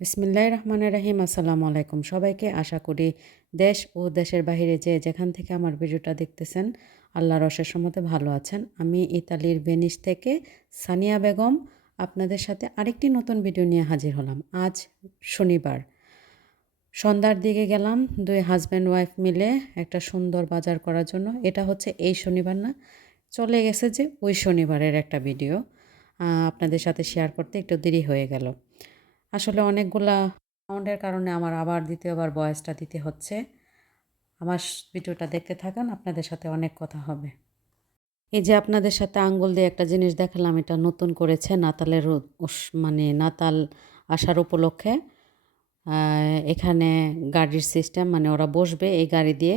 বিসমিল্লাহির রহমানির রহিম। আসসালামু আলাইকুম সবাইকে। আশা করি দেশ ও দেশের বাহিরে যে যেখান থেকে আমার ভিডিওটা দেখতেছেন আল্লাহর অশেষ রহমতে ভালো আছেন। আমি ইতালির ভেনিস থেকে সানিয়া বেগম আপনাদের সাথে আরেকটি নতুন ভিডিও নিয়ে হাজির হলাম। আজ শনিবার সন্ধ্যার দিকে গেলাম দুই হাজব্যান্ড ওয়াইফ মিলে একটা সুন্দর বাজার করার জন্য। এটা হচ্ছে এই শনিবার না, চলে গেছে যে ওই শনিবারের একটা ভিডিও আপনাদের সাথে শেয়ার করতে একটু দেরি হয়ে গেল। আসলে অনেকগুলা সাউন্ডের কারণে আমার আবার দ্বিতীয়বার ভয়েসটা দিতে হচ্ছে। আমার ভিডিওটা দেখতে থাকুন, আপনাদের সাথে অনেক কথা হবে। এই যে আপনাদের সাথে আঙ্গুল দিয়ে একটা জিনিস দেখালাম, এটা নতুন করেছে নাতালের মানে নাতাল আসার উপলক্ষে। এখানে গাড়ির সিস্টেম, মানে ওরা বসবে এই গাড়ি দিয়ে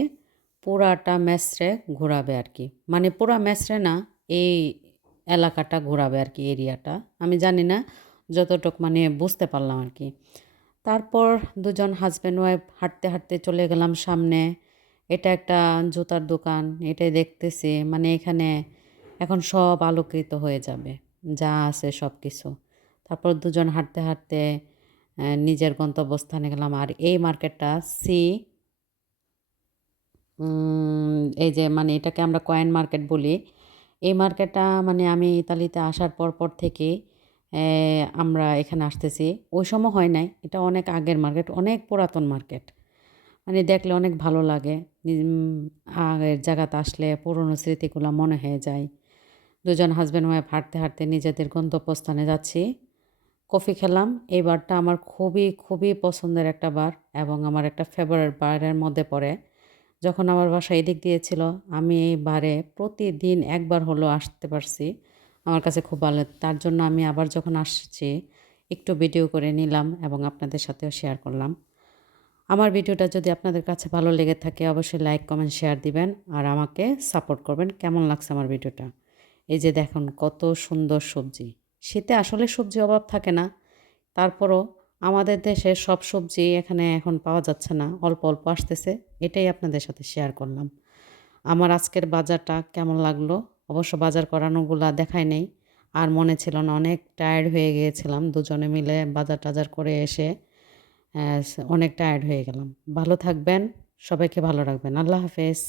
পুরাটা মেসরে ঘোরাবে আর কি। মানে পুরা মেসরে না, এই এলাকাটা ঘোরাবে আর কি, এরিয়াটা। আমি জানি না, যতটুক মানে বুঝতে পারলাম আর কি। তারপর দুজন হাজব্যান্ড ওয়াইফ হাঁটতে হাঁটতে চলে গেলাম সামনে। এটা একটা জুতার দোকান, এটাই দেখতেছি। মানে এখানে এখন সব আলোকিত হয়ে যাবে, যা আছে সব কিছু। তারপর দুজন হাঁটতে হাঁটতে নিজের গন্তব্যস্থানে গেলাম। আর এই মার্কেটটা এই যে মানে এটাকে আমরা কয়েন মার্কেট বলি। এই মার্কেটটা মানে আমি ইতালিতে আসার পর থেকে আমরা এখানে আসতেছি। ওই সময় হয় নাই, এটা অনেক আগের মার্কেট, অনেক পুরাতন মার্কেট। মানে দেখলে অনেক ভালো লাগে। আগের জায়গাতে আসলে পুরনো স্মৃতিগুলো মনে হয়ে যায়। দুজন হাজব্যান্ড ওয়াইফ হাঁটতে হাঁটতে নিজেদের গন্তব্যস্থানে যাচ্ছি। কফি খেলাম। এই বারটা আমার খুবই খুবই পছন্দের একটা বার এবং আমার একটা ফেভারিট বারের মধ্যে পড়ে। যখন আমার বাসা এদিক দিয়ে ছিল, আমি এই বারে প্রতিদিন একবার হলেও আসতে পারছি। আমার কাছে খুব ভালো, তার জন্য আমি আবার যখন আসছি একটু ভিডিও করে নিলাম এবং আপনাদের সাথেও শেয়ার করলাম। আমার ভিডিওটা যদি আপনাদের কাছে ভালো লেগে থাকে অবশ্যই লাইক কমেন্ট শেয়ার দিবেন আর আমাকে সাপোর্ট করবেন। কেমন লাগছে আমার ভিডিওটা? এই যে দেখুন কত সুন্দর সবজি। শীতে আসলে সবজি অভাব থাকে না, তারপরও আমাদের দেশে সব সবজি এখানে এখন পাওয়া যাচ্ছে না, অল্প অল্প আসতেছে। এটাই আপনাদের সাথে শেয়ার করলাম। আমার আজকের বাজারটা কেমন লাগলো? অবশ্য বাজার করানোগুলা দেখাই নেই, আর মনে ছিল না, অনেক টায়ার্ড হয়ে গিয়েছিলাম দুজনে মিলে বাজার টাজার করে এসে। অনেক টায়ার্ড হয়ে গেলাম। ভালো থাকবেন, সবাইকে ভালো রাখবেন। আল্লাহ হাফেজ।